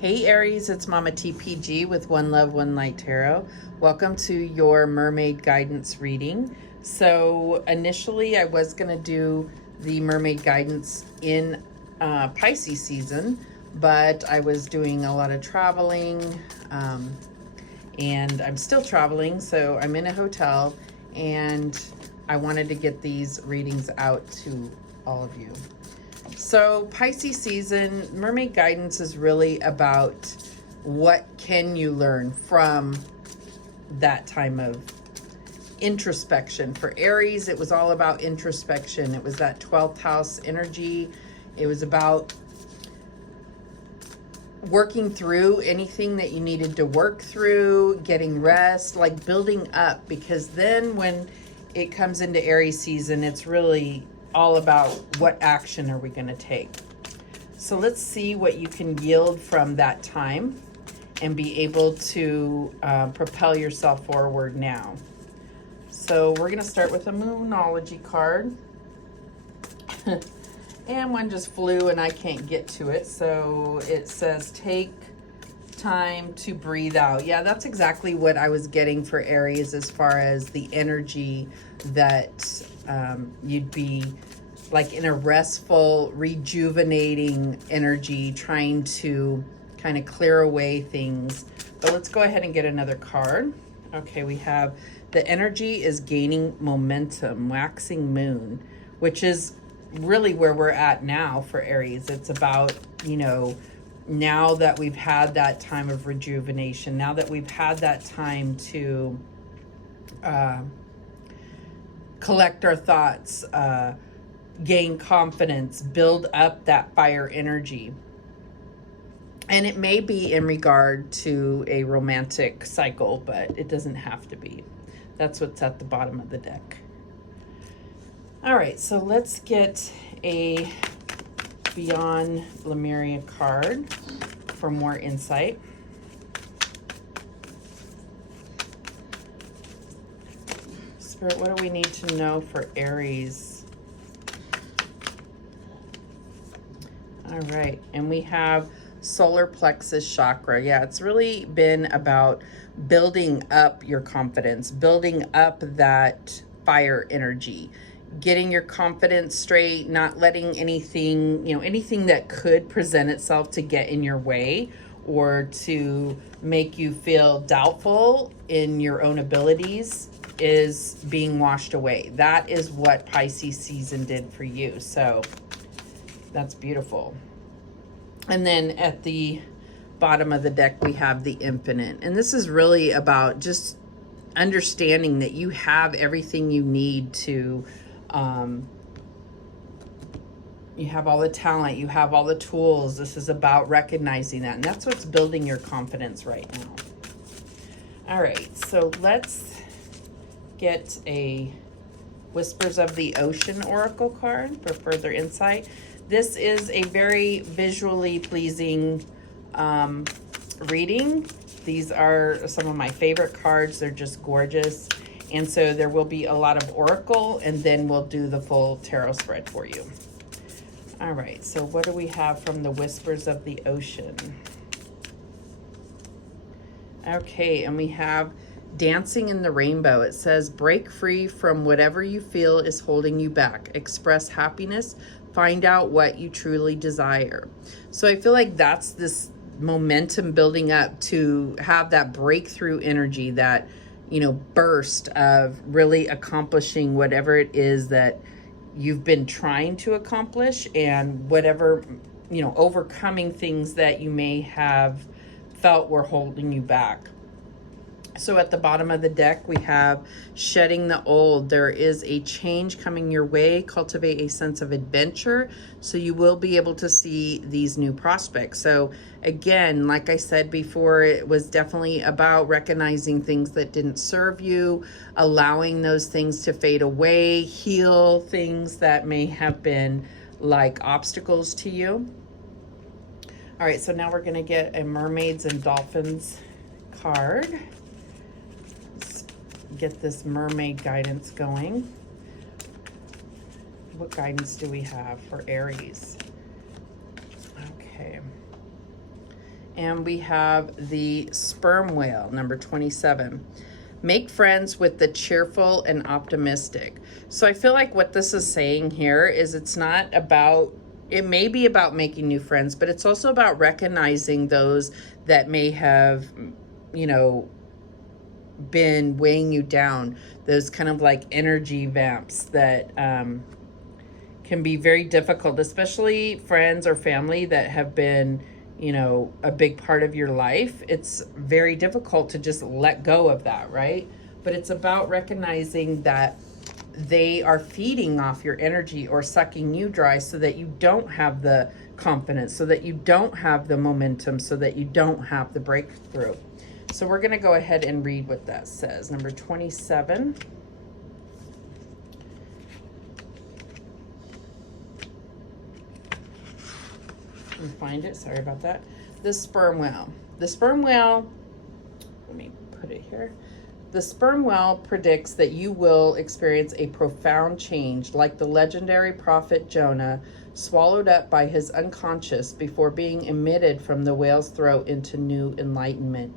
Hey Aries, it's Mama TPG with One Love, One Light Tarot. Welcome to your Mermaid Guidance reading. So initially I was going to do the Mermaid Guidance in Pisces season, but I was doing a lot of traveling and I'm still traveling, so I'm in a hotel and I wanted to get these readings out to all of you. So Pisces season, Mermaid Guidance is really about what can you learn from that time of introspection. For Aries, it was all about introspection. It was that 12th house energy. It was about working through anything that you needed to work through, getting rest, like building up, because then when it comes into Aries season, it's really all about what action are we going to take. So let's see what you can yield from that time and be able to propel yourself forward now. So we're going to start with a Moonology card. And one just flew and I can't get to it. So it says, take time to breathe out. Yeah, that's exactly what I was getting for Aries as far as the energy that you'd be like in a restful, rejuvenating energy, trying to kind of clear away things. But let's go ahead and get another card. Okay, we have the energy is gaining momentum, waxing moon, which is really where we're at now for Aries. It's about, you know, now that we've had that time of rejuvenation, now that we've had that time to collect our thoughts, gain confidence, build up that fire energy. And it may be in regard to a romantic cycle, but it doesn't have to be. That's what's at the bottom of the deck. All right, so let's get a Beyond Lumeria card for more insight. Spirit, what do we need to know for Aries? All right, and we have solar plexus chakra. Yeah, it's really been about building up your confidence, building up that fire energy, getting your confidence straight, not letting anything, you know, anything that could present itself to get in your way or to make you feel doubtful in your own abilities is being washed away. That is what Pisces season did for you. So that's beautiful. And then at the bottom of the deck, we have the infinite. And this is really about just understanding that you have everything you need to, you have all the talent, you have all the tools. This is about recognizing that. And that's what's building your confidence right now. All right, so let's get a Whispers of the Ocean Oracle card for further insight. This is a very visually pleasing reading. These are some of my favorite cards. They're just gorgeous. And so there will be a lot of oracle, and then we'll do the full tarot spread for you. All right, so what do we have from the Whispers of the Ocean? Okay, and we have Dancing in the Rainbow. It says, break free from whatever you feel is holding you back. Express happiness. Find out what you truly desire. So I feel like that's this momentum building up to have that breakthrough energy, that, you know, burst of really accomplishing whatever it is that you've been trying to accomplish, and whatever, you know, overcoming things that you may have felt were holding you back. So at the bottom of the deck, we have shedding the old. There is a change coming your way. Cultivate a sense of adventure, so you will be able to see these new prospects. So again, like I said before, it was definitely about recognizing things that didn't serve you, allowing those things to fade away, heal things that may have been like obstacles to you. All right, so now we're going to get a Mermaids and Dolphins card. Get this Mermaid Guidance going. What guidance do we have for Aries? Okay. And we have the sperm whale, number 27. Make friends with the cheerful and optimistic. So I feel like what this is saying here is it's not about, it may be about making new friends, but it's also about recognizing those that may have, you know, been weighing you down, those kind of like energy vamps that can be very difficult, especially friends or family that have been, you know, a big part of your life. It's very difficult to just let go of that, right? But it's about recognizing that they are feeding off your energy or sucking you dry so that you don't have the confidence, so that you don't have the momentum, so that you don't have the breakthrough. So we're going to go ahead and read what that says. Number 27. Find it, sorry about that. The sperm whale. The sperm whale, let me put it here. The sperm whale predicts that you will experience a profound change, like the legendary prophet Jonah, swallowed up by his unconscious before being emitted from the whale's throat into new enlightenment.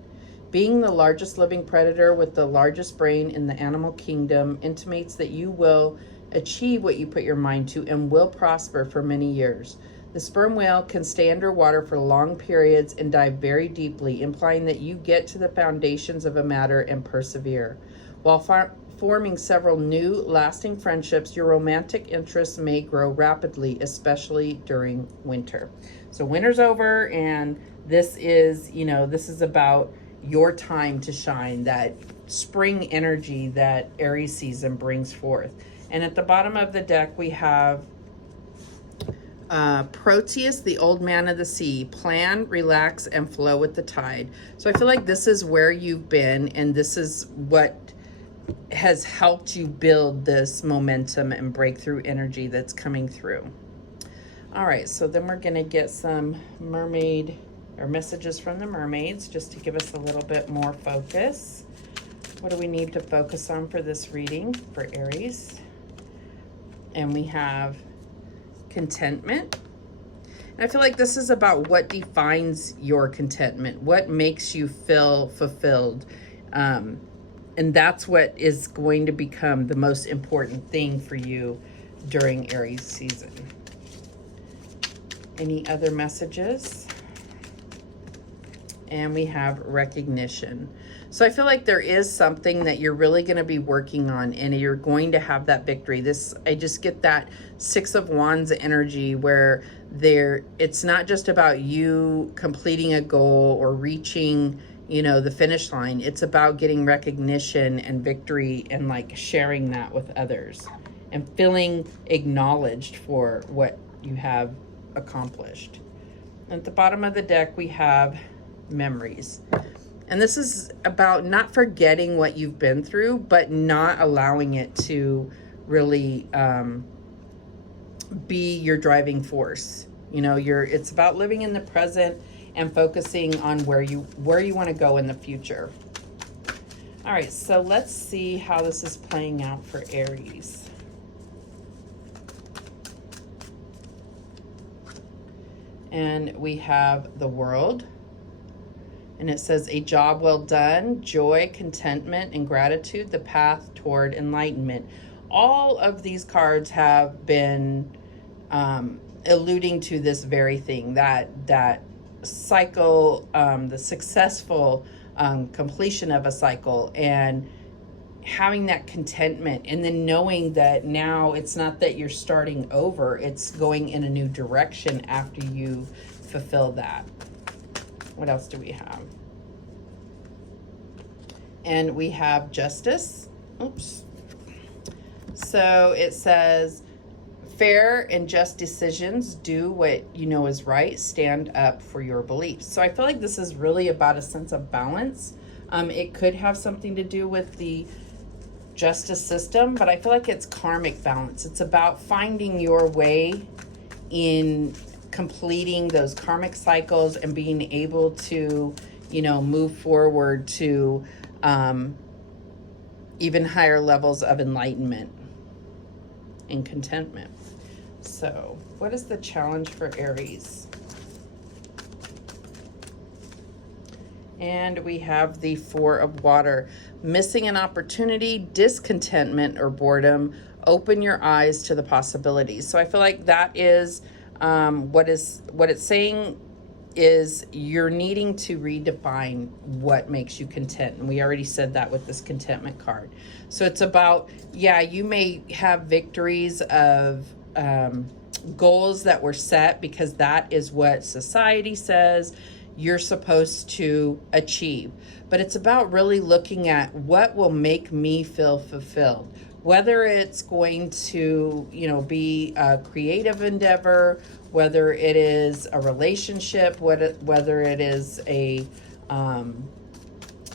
Being the largest living predator with the largest brain in the animal kingdom intimates that you will achieve what you put your mind to and will prosper for many years. The sperm whale can stay underwater for long periods and dive very deeply, implying that you get to the foundations of a matter and persevere. While forming several new, lasting friendships, your romantic interests may grow rapidly, especially during winter. So winter's over, and this is, you know, this is about your time to shine, that spring energy that Aries season brings forth. And at the bottom of the deck, we have Proteus, the old man of the sea. Plan, relax, and flow with the tide. So I feel like this is where you've been, and this is what has helped you build this momentum and breakthrough energy that's coming through. All right, so then we're going to get some mermaid or messages from the mermaids just to give us a little bit more focus. What do we need to focus on for this reading for Aries? And we have contentment. And I feel like this is about what defines your contentment, what makes you feel fulfilled. And that's what is going to become the most important thing for you during Aries season. Any other messages? And we have recognition. So I feel like there is something that you're really going to be working on, and you're going to have that victory. I just get that Six of Wands energy where it's not just about you completing a goal or reaching, you know, the finish line. It's about getting recognition and victory and like sharing that with others and feeling acknowledged for what you have accomplished. At the bottom of the deck, we have memories. And this is about not forgetting what you've been through, but not allowing it to really be your driving force. You know, it's about living in the present and focusing on where you want to go in the future. All right, so let's see how this is playing out for Aries. And we have the World. And it says, a job well done, joy, contentment, and gratitude, the path toward enlightenment. All of these cards have been alluding to this very thing, that cycle, the successful completion of a cycle, and having that contentment, and then knowing that now it's not that you're starting over, it's going in a new direction after you fulfill that. What else do we have? And we have justice. Oops. So it says, fair and just decisions, do what you know is right, stand up for your beliefs. So I feel like this is really about a sense of balance. It could have something to do with the justice system, but I feel like it's karmic balance. It's about finding your way in completing those karmic cycles and being able to, you know, move forward to even higher levels of enlightenment and contentment. So what is the challenge for Aries? And we have the Four of Water. Missing an opportunity, discontentment, or boredom. Open your eyes to the possibilities. So I feel like that is what it's saying is you're needing to redefine what makes you content. And we already said that with this contentment card. So it's about, yeah, you may have victories of goals that were set because that is what society says you're supposed to achieve. But it's about really looking at what will make me feel fulfilled. Whether it's going to, be a creative endeavor, whether it is a relationship, whether it is a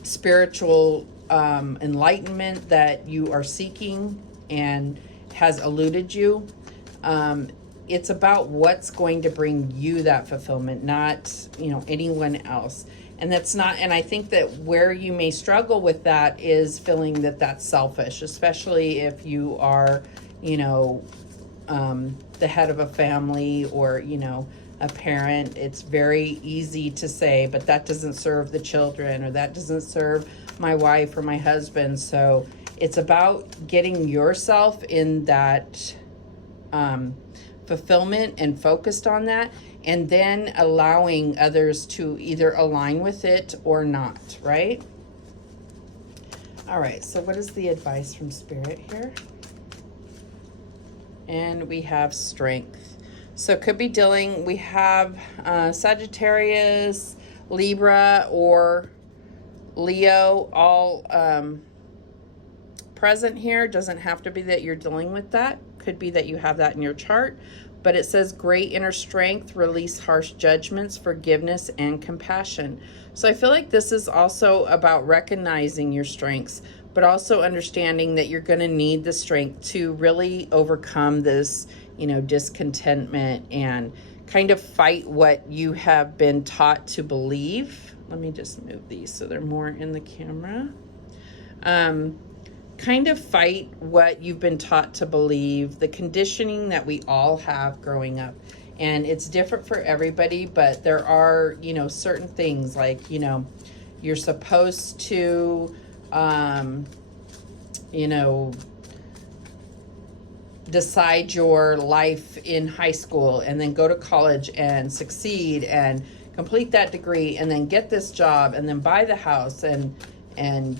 spiritual enlightenment that you are seeking and has eluded you. It's about what's going to bring you that fulfillment, not, anyone else. And that's not, and I think that where you may struggle with that is feeling that that's selfish, especially if you are, the head of a family or, a parent. It's very easy to say, but that doesn't serve the children, or that doesn't serve my wife or my husband. So it's about getting yourself in that fulfillment and focused on that, and then allowing others to either align with it or not, right? All right, so what is the advice from Spirit here? And we have strength. So it could be dealing, we have Sagittarius, Libra, or Leo all present here. Doesn't have to be that you're dealing with that. Could be that you have that in your chart. But it says great inner strength, release harsh judgments, forgiveness, and compassion. So I feel like this is also about recognizing your strengths, but also understanding that you're going to need the strength to really overcome this, discontentment and kind of fight what you have been taught to believe. Let me just move these so they're more in the camera. Kind of fight what you've been taught to believe, the conditioning that we all have growing up. And it's different for everybody, but there are, certain things like, you're supposed to, decide your life in high school and then go to college and succeed and complete that degree and then get this job and then buy the house and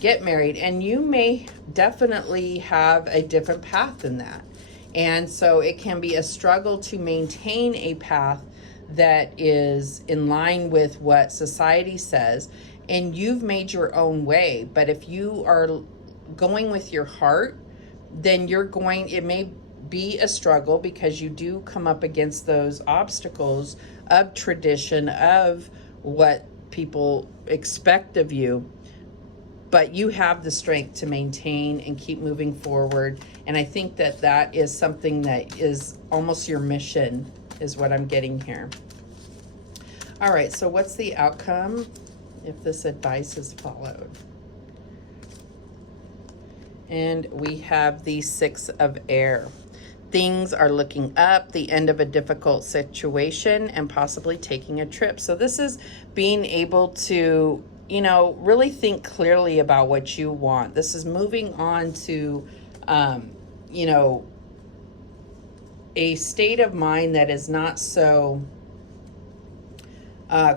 get married. And you may definitely have a different path than that. And so it can be a struggle to maintain a path that is in line with what society says. And you've made your own way. But if you are going with your heart, then it may be a struggle because you do come up against those obstacles of tradition, of what people expect of you. But you have the strength to maintain and keep moving forward. And I think that that is something that is almost your mission, is what I'm getting here. All right, so what's the outcome if this advice is followed? And we have the Six of Air. Things are looking up, the end of a difficult situation, and possibly taking a trip. So this is being able to really think clearly about what you want. This is moving on to, a state of mind that is not so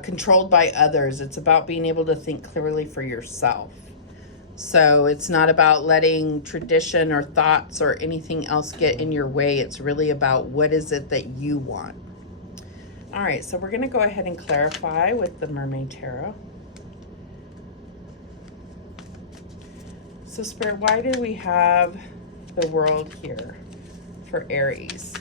controlled by others. It's about being able to think clearly for yourself. So it's not about letting tradition or thoughts or anything else get in your way. It's really about what is it that you want. All right, so we're going to go ahead and clarify with the Mermaid Tarot. So Spirit, why do we have the World here for Aries?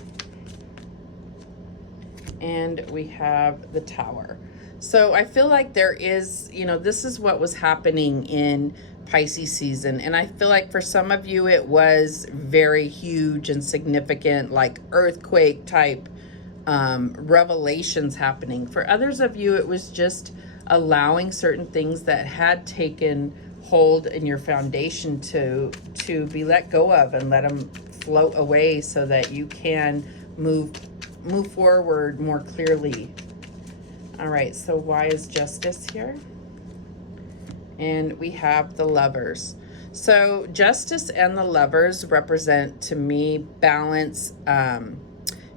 And we have the Tower. So I feel like there is, this is what was happening in Pisces season. And I feel like for some of you, it was very huge and significant, like earthquake type revelations happening. For others of you, it was just allowing certain things that had taken hold in your foundation to be let go of and let them float away so that you can move forward more clearly. All right, so why is Justice here? And we have the Lovers. So Justice and the Lovers represent, to me, balance,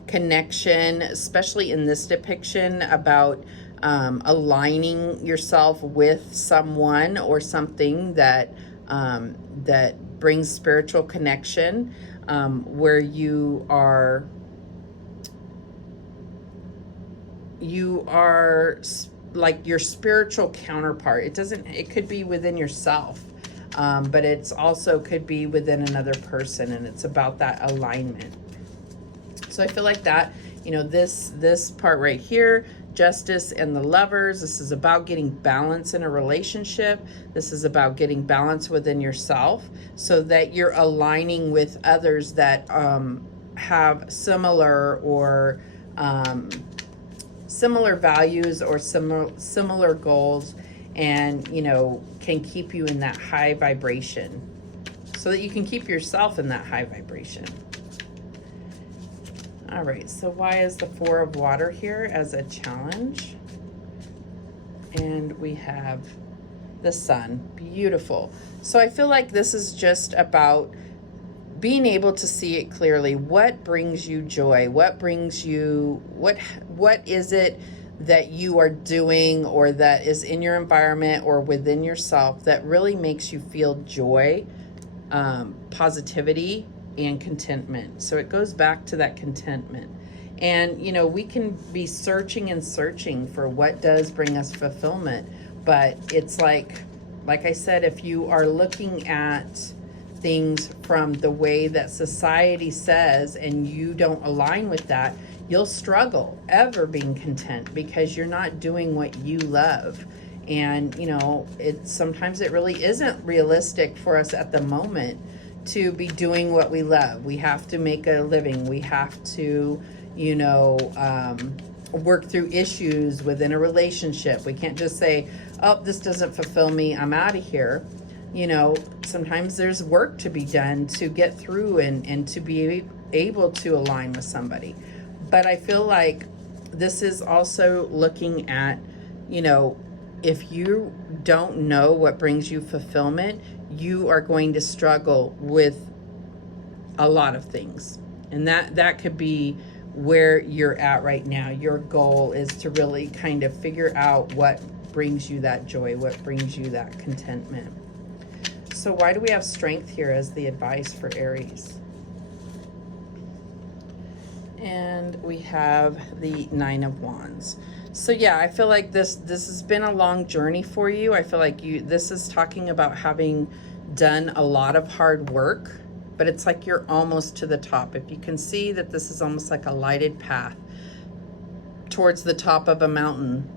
connection, especially in this depiction about aligning yourself with someone or something that that brings spiritual connection, where you are like your spiritual counterpart. It could be within yourself, but it's also could be within another person, and it's about that alignment. So I feel like that, this part right here, Justice and the Lovers, this is about getting balance in a relationship. This is about getting balance within yourself so that you're aligning with others that have similar or similar values or similar goals, and can keep you in that high vibration so that you can keep yourself in that high vibration. All right, so why is the Four of Water here as a challenge? And we have the Sun. Beautiful. So I feel like this is just about being able to see it clearly. What brings you joy? What brings you, what is it that you are doing or that is in your environment or within yourself that really makes you feel joy, positivity, and contentment? So it goes back to that contentment. And we can be searching and searching for what does bring us fulfillment, but it's like I said, if you are looking at things from the way that society says and you don't align with that, you'll struggle ever being content because you're not doing what you love. And sometimes it really isn't realistic for us at the moment to be doing what we love. We have to make a living. We have to, work through issues within a relationship. We can't just say, oh, this doesn't fulfill me, I'm out of here. Sometimes there's work to be done to get through and to be able to align with somebody. But I feel like this is also looking at, if you don't know what brings you fulfillment, you are going to struggle with a lot of things. And that could be where you're at right now. Your goal is to really kind of figure out what brings you that joy, what brings you that contentment. So why do we have Strength here as the advice for Aries? And we have the Nine of Wands. So yeah, I feel like this has been a long journey for you. I feel like this is talking about having done a lot of hard work, but it's like you're almost to the top. If you can see that this is almost like a lighted path towards the top of a mountain,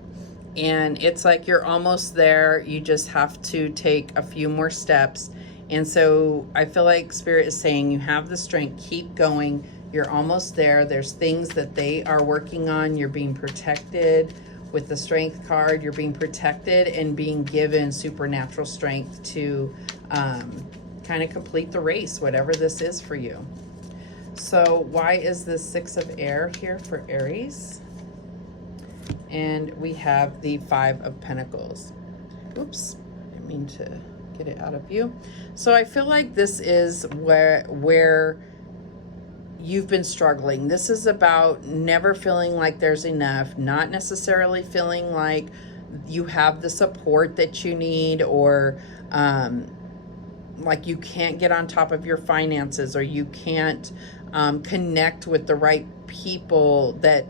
and it's like you're almost there. You just have to take a few more steps. And so I feel like Spirit is saying you have the strength, keep going. You're almost there. There's things that they are working on. You're being protected with the Strength card. You're being protected and being given supernatural strength to kind of complete the race, whatever this is for you. So why is the Six of Air here for Aries? And we have the Five of Pentacles. Oops, I didn't mean to get it out of view. So I feel like this is where you've been struggling. This is about never feeling like there's enough, not necessarily feeling like you have the support that you need, or like you can't get on top of your finances, or you can't connect with the right people that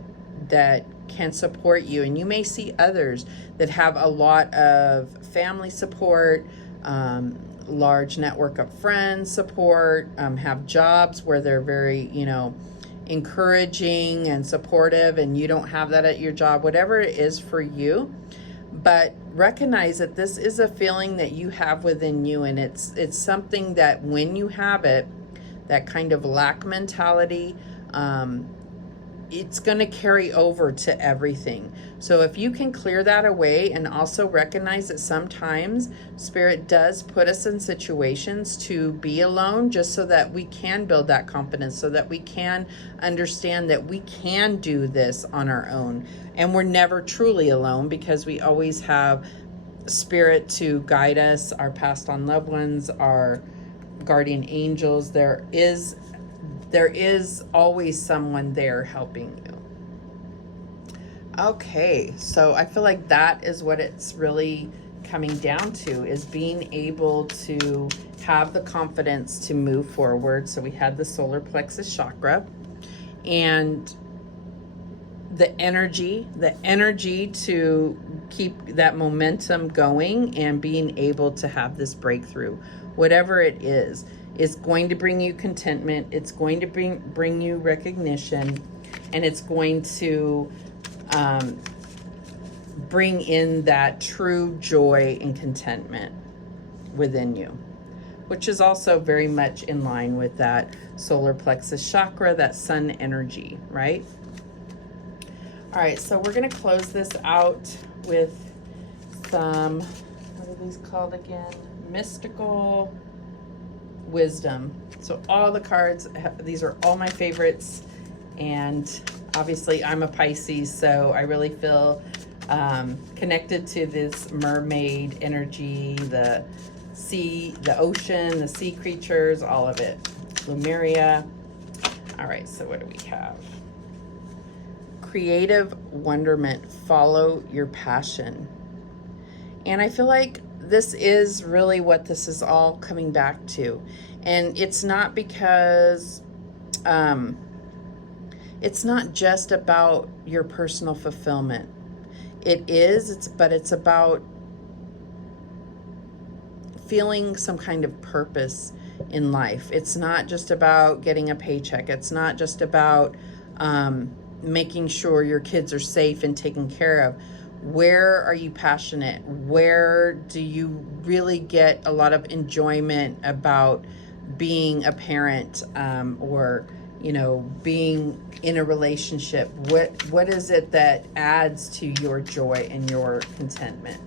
can support you. And you may see others that have a lot of family support, large network of friends support, have jobs where they're very, encouraging and supportive, and you don't have that at your job, whatever it is for you. But recognize that this is a feeling that you have within you, and it's something that when you have it, that kind of lack mentality, it's going to carry over to everything. So if you can clear that away, and also recognize that sometimes Spirit does put us in situations to be alone, just so that we can build that confidence, so that we can understand that we can do this on our own. And we're never truly alone, because we always have spirit to guide us, our passed on loved ones, our guardian angels. There is always someone there helping you. Okay, so I feel like that is what it's really coming down to, is being able to have the confidence to move forward. So we had the solar plexus chakra and the energy to keep that momentum going and being able to have this breakthrough. Whatever it is, it's going to bring you contentment, it's going to bring you recognition, and it's going to bring in that true joy and contentment within you, which is also very much in line with that solar plexus chakra, that sun energy, right? All right, so we're going to close this out with some, what are these called again? Mystical wisdom. So all the cards, these are all my favorites. And obviously I'm a Pisces, so I really feel connected to this mermaid energy, the sea, the ocean, the sea creatures, all of it. Lumeria. All right, so what do we have? Creative wonderment, follow your passion. And I feel like this is really what this is all coming back to. And it's not because it's not just about your personal fulfillment. But it's about feeling some kind of purpose in life. It's not just about getting a paycheck. It's not just about making sure your kids are safe and taken care of. Where are you passionate? Where do you really get a lot of enjoyment about being a parent, or being in a relationship? What is it that adds to your joy and your contentment?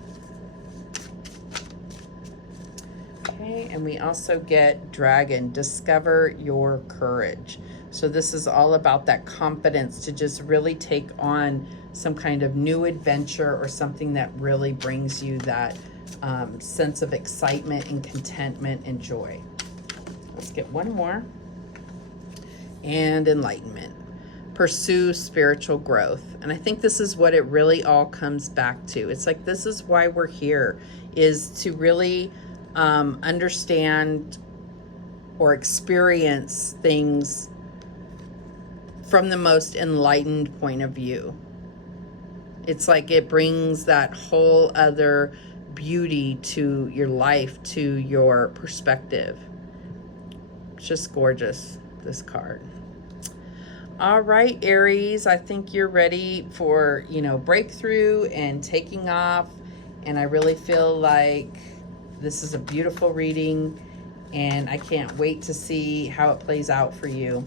Okay, and we also get dragon, discover your courage. So this is all about that confidence to just really take on some kind of new adventure or something that really brings you that sense of excitement and contentment and joy. Let's get one more. And enlightenment. Pursue spiritual growth. And I think this is what it really all comes back to. It's like, this is why we're here, is to really understand or experience things from the most enlightened point of view. It's like it brings that whole other beauty to your life, to your perspective. It's just gorgeous, this card. All right, Aries, I think you're ready for, breakthrough and taking off. And I really feel like this is a beautiful reading, and I can't wait to see how it plays out for you.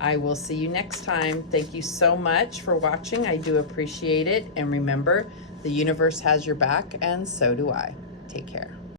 I will see you next time. Thank you so much for watching. I do appreciate it. And remember, the universe has your back, and so do I. Take care.